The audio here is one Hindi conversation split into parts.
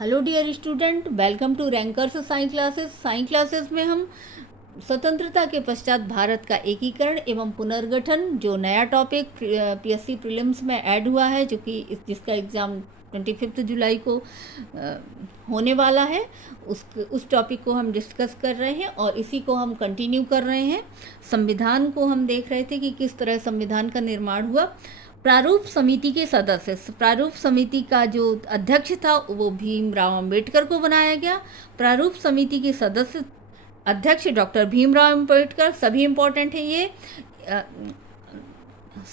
Hello dear student, welcome to rankers science classes. Science classes में हम स्वतंत्रता के पश्चात भारत का एकीकरण एवं पुनर्गठन, जो नया टॉपिक पीएससी प्रीलिम्स में ऐड हुआ है, जो कि जिसका एग्ज़ाम 25 जुलाई को होने वाला है, उस टॉपिक को हम डिस्कस कर रहे हैं और इसी को हम कंटिन्यू कर रहे हैं। संविधान को हम देख रहे थे कि किस तरह संविधान का निर्माण हुआ। प्रारूप समिति के सदस्य, प्रारूप समिति का जो अध्यक्ष था वो भीमराव अंबेडकर को बनाया गया। प्रारूप समिति के सदस्य अध्यक्ष डॉक्टर भीमराव अंबेडकर, सभी इम्पोर्टेंट है ये।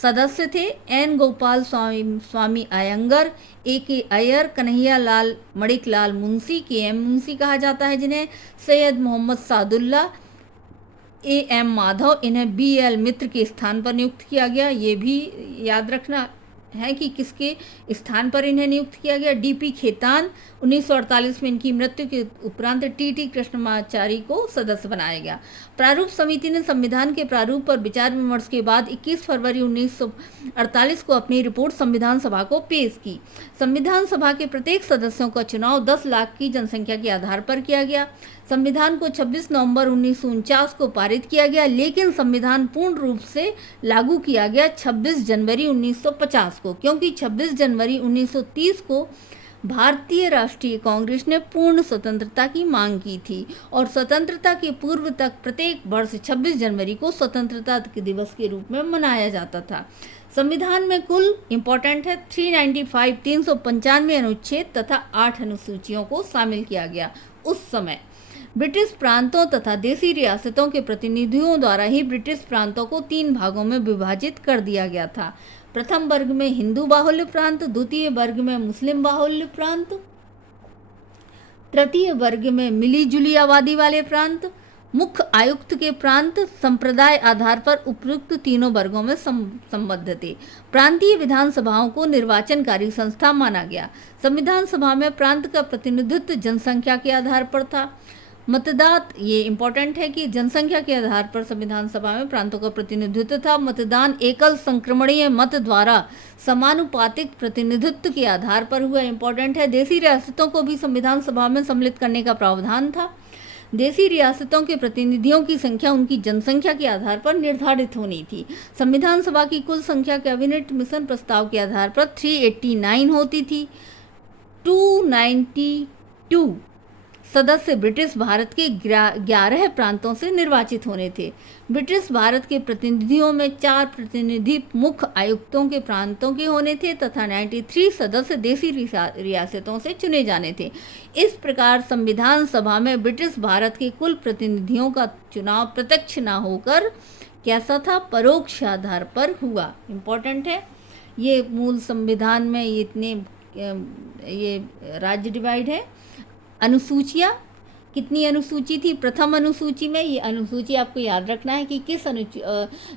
सदस्य थे एन गोपाल स्वामी अयंगर, ए के अय्यर, कन्हैया लाल मणिक लाल मुंशी, के एम मुंशी कहा जाता है जिन्हें, सैयद मोहम्मद सादुल्ला, ए एम माधव, इन्हें बी एल मित्र के स्थान पर नियुक्त किया गया। ये भी याद रखना है कि किसके स्थान पर इन्हें नियुक्त किया गया। डी पी खेतान, 1948 में इनकी मृत्यु के उपरांत टी टी कृष्णमाचारी को सदस्य बनाया गया। प्रारूप समिति ने संविधान के प्रारूप पर विचार विमर्श के बाद 21 फरवरी 1948 को अपनी रिपोर्ट संविधान सभा को पेश की। संविधान सभा के प्रत्येक सदस्यों का चुनाव 10 लाख की जनसंख्या के आधार पर किया गया। संविधान को 26 नवंबर 1949 को पारित किया गया, लेकिन संविधान पूर्ण रूप से लागू किया गया 26 जनवरी 1950 को, क्योंकि 26 जनवरी 1930 को भारतीय राष्ट्रीय कांग्रेस ने पूर्ण स्वतंत्रता की मांग की थी और स्वतंत्रता के पूर्व तक प्रत्येक वर्ष 26 जनवरी को स्वतंत्रता दिवस के रूप में मनाया जाता था। संविधान में कुल इम्पोर्टेंट है 395 अनुच्छेद तथा 8 अनुसूचियों को शामिल किया गया। उस समय ब्रिटिश प्रांतों तथा देसी रियासतों के प्रतिनिधियों द्वारा ही ब्रिटिश प्रांतों को 3 भागों में विभाजित कर दिया गया था। प्रथम वर्ग में हिंदू बाहुल्य प्रांत, द्वितीय वर्ग में मुस्लिम बाहुल्य प्रांत, तृतीय वर्ग में मिली जुली आबादी वाले प्रांत, मुख्य आयुक्त के प्रांत संप्रदाय आधार पर उपयुक्त तीनों वर्गों में संबद्ध थे। प्रांतीय विधानसभाओं को निर्वाचनकारी संस्था माना गया। संविधान सभा में प्रांत का प्रतिनिधित्व जनसंख्या के आधार पर था। मतदात, ये इम्पोर्टेंट है कि जनसंख्या के आधार पर संविधान सभा में प्रांतों का प्रतिनिधित्व था। मतदान एकल संक्रमणीय मत द्वारा समानुपातिक प्रतिनिधित्व के आधार पर हुआ, इम्पोर्टेंट है। देसी रियासतों को भी संविधान सभा में सम्मिलित करने का प्रावधान था। देसी रियासतों के प्रतिनिधियों की संख्या उनकी जनसंख्या के आधार पर निर्धारित होनी थी। संविधान सभा की कुल संख्या कैबिनेट मिशन प्रस्ताव के आधार पर 389 होती थी। 292 सदस्य ब्रिटिश भारत के 11 प्रांतों से निर्वाचित होने थे। ब्रिटिश भारत के प्रतिनिधियों में 4 प्रतिनिधि मुख्य आयुक्तों के प्रांतों के होने थे तथा 93 सदस्य देसी रियासतों से चुने जाने थे। इस प्रकार संविधान सभा में ब्रिटिश भारत के कुल प्रतिनिधियों का चुनाव प्रत्यक्ष न होकर कैसा था, परोक्ष आधार पर हुआ। इम्पोर्टेंट है ये। मूल संविधान में ये राज्य डिवाइड है। अनुसूचियाँ, कितनी अनुसूची थी? प्रथम अनुसूची में, ये अनुसूची आपको याद रखना है कि किस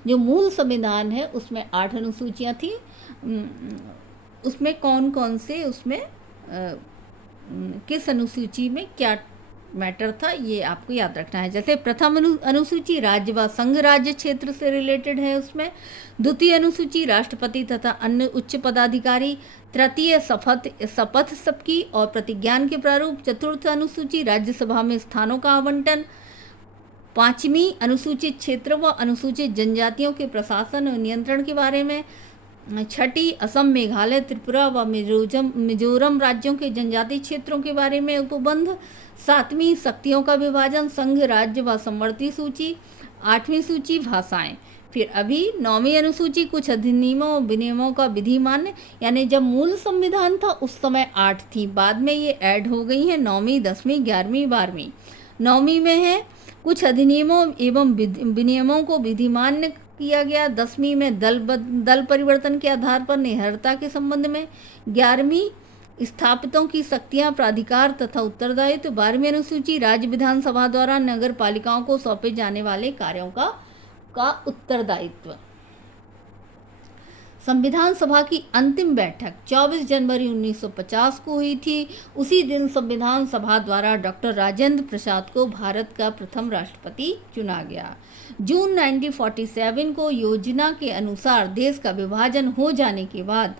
जो मूल संविधान है उसमें 8 अनुसूचियाँ थी। उसमें कौन कौन से, उसमें किस अनुसूची में क्या मैटर था, ये आपको याद रखना है। जैसे प्रथम अनुसूची राज्य व संघ राज्य क्षेत्र से रिलेटेड है उसमें। द्वितीय अनुसूची राष्ट्रपति तथा अन्य उच्च पदाधिकारी। तृतीय शपथ सबकी और प्रतिज्ञान के प्रारूप। चतुर्थ अनुसूची राज्यसभा में स्थानों का आवंटन। 5वीं अनुसूचित क्षेत्र व अनुसूचित जनजातियों के प्रशासन और नियंत्रण के बारे में। 6ठी असम, मेघालय, त्रिपुरा व मिजोरम राज्यों के जनजातीय क्षेत्रों के बारे में उपबंध। 7वीं शक्तियों का विभाजन, संघ, राज्य व संवर्ती सूची। 8वीं सूची भाषाएं। फिर अभी 9वीं अनुसूची कुछ अधिनियमों विनियमों का विधि मान्य, यानी जब मूल संविधान था उस समय 8 थी, बाद में ये ऐड हो गई है 9वीं, 10वीं, 11वीं, 12वीं। 9वीं में है कुछ अधिनियमों एवं विनियमों को विधिमान्य किया गया। 10वीं में दल परिवर्तन के आधार पर निहरता के संबंध में। 11वीं स्थापितों की शक्तियां, प्राधिकार तथा उत्तरदायित्व। 12वीं अनुसूची राज्य विधानसभा द्वारा नगर पालिकाओं को सौंपे जाने वाले कार्यों का उत्तरदायित्व। संविधान सभा की अंतिम बैठक 24 जनवरी 1950 को हुई थी। उसी दिन संविधान सभा द्वारा डॉक्टर राजेंद्र प्रसाद को भारत का प्रथम राष्ट्रपति चुना गया। जून 1947 को योजना के अनुसार देश का विभाजन हो जाने के बाद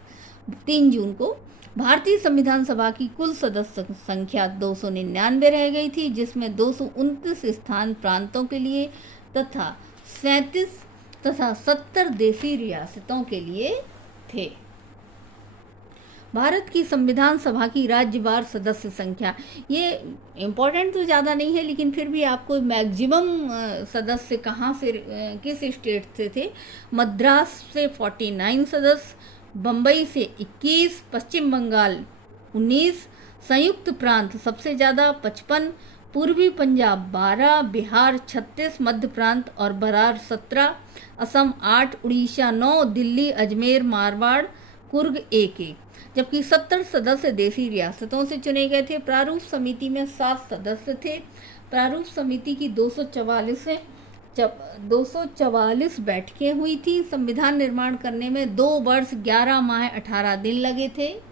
3 जून को भारतीय संविधान सभा की कुल सदस्य संख्या 299 रह गई थी, जिसमें 229 स्थान प्रांतों के लिए तथा 37 तथा 70 देशी रियासतों के लिए थे। भारत की संविधान सभा की राज्यवार सदस्य संख्या, ये इम्पोर्टेंट तो ज़्यादा नहीं है, लेकिन फिर भी आपको मैक्सिमम सदस्य कहाँ से, किस स्टेट से थे। मद्रास से 49 सदस्य, बम्बई से 21, पश्चिम बंगाल 19, संयुक्त प्रांत सबसे ज़्यादा 55, पूर्वी पंजाब 12, बिहार 36, मध्य प्रांत और बरार 17, असम 8, उड़ीसा 9, दिल्ली, अजमेर, मारवाड़, कुर्ग 1, जबकि 70 सदस्य देशी रियासतों से चुने गए थे। प्रारूप समिति में 7 सदस्य थे। प्रारूप समिति की 244 बैठकें हुई थी। संविधान निर्माण करने में 2 वर्ष 11 माह 18 दिन लगे थे।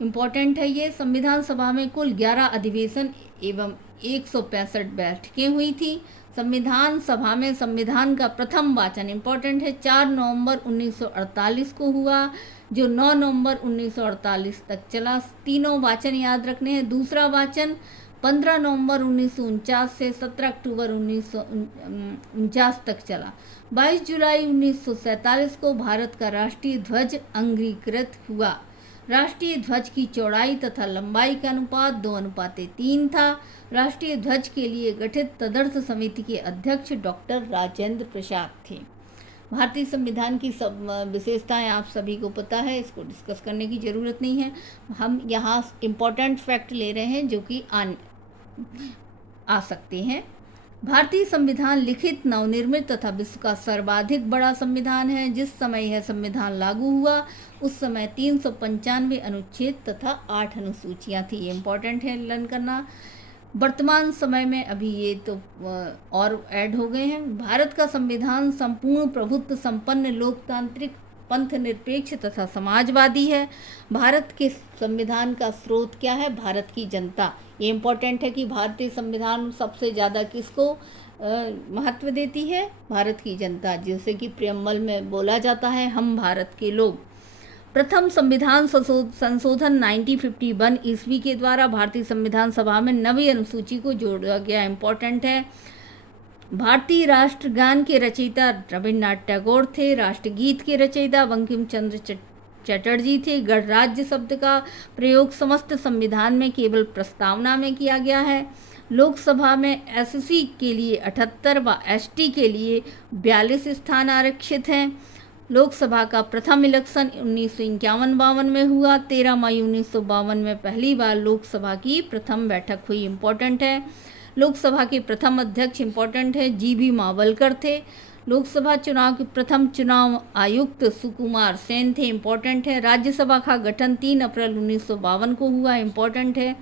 इम्पोर्टेंट है ये। संविधान सभा में कुल 11 अधिवेशन एवं 165 बैठकें हुई थी। संविधान सभा में संविधान का प्रथम वाचन, इम्पोर्टेंट है, 4 नवंबर 1948 को हुआ, जो 9 नवंबर 1948 तक चला। तीनों वाचन याद रखने हैं। दूसरा वाचन 15 नवंबर 1949 से 17 अक्टूबर 1949 तक चला। 22 जुलाई 1947 को भारत का राष्ट्रीय ध्वज अंगीकृत हुआ। राष्ट्रीय ध्वज की चौड़ाई तथा लंबाई का अनुपात 2:3 था। राष्ट्रीय ध्वज के लिए गठित तदर्थ समिति के अध्यक्ष डॉक्टर राजेंद्र प्रसाद थे। भारतीय संविधान की सब विशेषताएं आप सभी को पता है, इसको डिस्कस करने की ज़रूरत नहीं है। हम यहाँ इम्पोर्टेंट फैक्ट ले रहे हैं जो कि आ सकते हैं। भारतीय संविधान लिखित, नवनिर्मित तथा विश्व का सर्वाधिक बड़ा संविधान है। जिस समय यह संविधान लागू हुआ उस समय 395 अनुच्छेद तथा 8 अनुसूचियाँ थी। ये इम्पोर्टेंट है लर्न करना। वर्तमान समय में अभी ये तो और ऐड हो गए हैं। भारत का संविधान संपूर्ण प्रभुत्व संपन्न, लोकतांत्रिक, पंथ निरपेक्ष तथा समाजवादी है। भारत के संविधान का स्रोत क्या है? भारत की जनता। ये इम्पोर्टेंट है कि भारतीय संविधान सबसे ज़्यादा किसको महत्व देती है? भारत की जनता। जैसे कि प्रियम्बल में बोला जाता है, हम भारत के लोग। प्रथम संविधान संशोधन 1951 ईस्वी के द्वारा भारतीय संविधान सभा में 9वीं अनुसूची को जोड़ा गया। इम्पोर्टेंट है। भारतीय राष्ट्रगान के रचयिता रविन्द्रनाथ टैगोर थे। राष्ट्रगीत के रचयिता बंकिम चंद्र चटर्जी थे। गणराज्य शब्द का प्रयोग समस्त संविधान में केवल प्रस्तावना में किया गया है। लोकसभा में एससी के लिए 78 व एसटी के लिए 42 स्थान आरक्षित हैं। लोकसभा का प्रथम इलेक्शन 1951-52 में हुआ। 13 मई 1952 में पहली बार लोकसभा की प्रथम बैठक हुई। इम्पोर्टेंट है। लोकसभा के प्रथम अध्यक्ष, इम्पोर्टेंट है, जीबी मावलकर थे। लोकसभा चुनाव के प्रथम चुनाव आयुक्त सुकुमार सेन थे। इम्पोर्टेंट है। राज्यसभा का गठन 3 अप्रैल 1952 को हुआ। इम्पोर्टेंट है।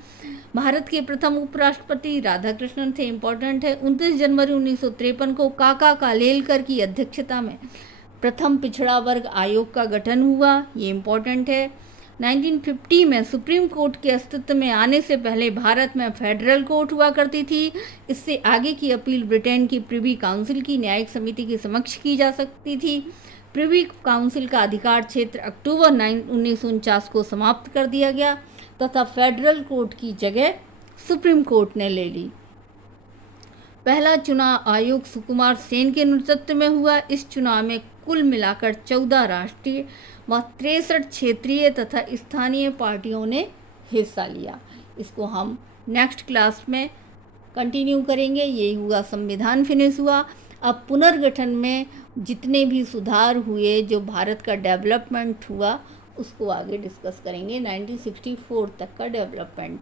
भारत के प्रथम उपराष्ट्रपति राधाकृष्णन थे। इम्पोर्टेंट है। 29 जनवरी 1953 को काका कालेलकर की अध्यक्षता में प्रथम पिछड़ा वर्ग आयोग का गठन हुआ। ये इम्पोर्टेंट है। 1950 में सुप्रीम कोर्ट के अस्तित्व में आने से पहले भारत में फेडरल कोर्ट हुआ करती थी। इससे आगे की अपील ब्रिटेन की प्रिवी काउंसिल की न्यायिक समिति के समक्ष की जा सकती थी। प्रिवी काउंसिल का अधिकार क्षेत्र अक्टूबर 1949 को समाप्त कर दिया गया तथा फेडरल कोर्ट की जगह सुप्रीम कोर्ट ने ले ली। पहला चुनाव आयोग सुकुमार सेन के नेतृत्व में हुआ। इस चुनाव में कुल मिलाकर 14 राष्ट्रीय व 63 क्षेत्रीय तथा स्थानीय पार्टियों ने हिस्सा लिया। इसको हम नेक्स्ट क्लास में कंटिन्यू करेंगे। यही हुआ, संविधान फिनिश हुआ। अब पुनर्गठन में जितने भी सुधार हुए, जो भारत का डेवलपमेंट हुआ, उसको आगे डिस्कस करेंगे। 1964 तक का डेवलपमेंट।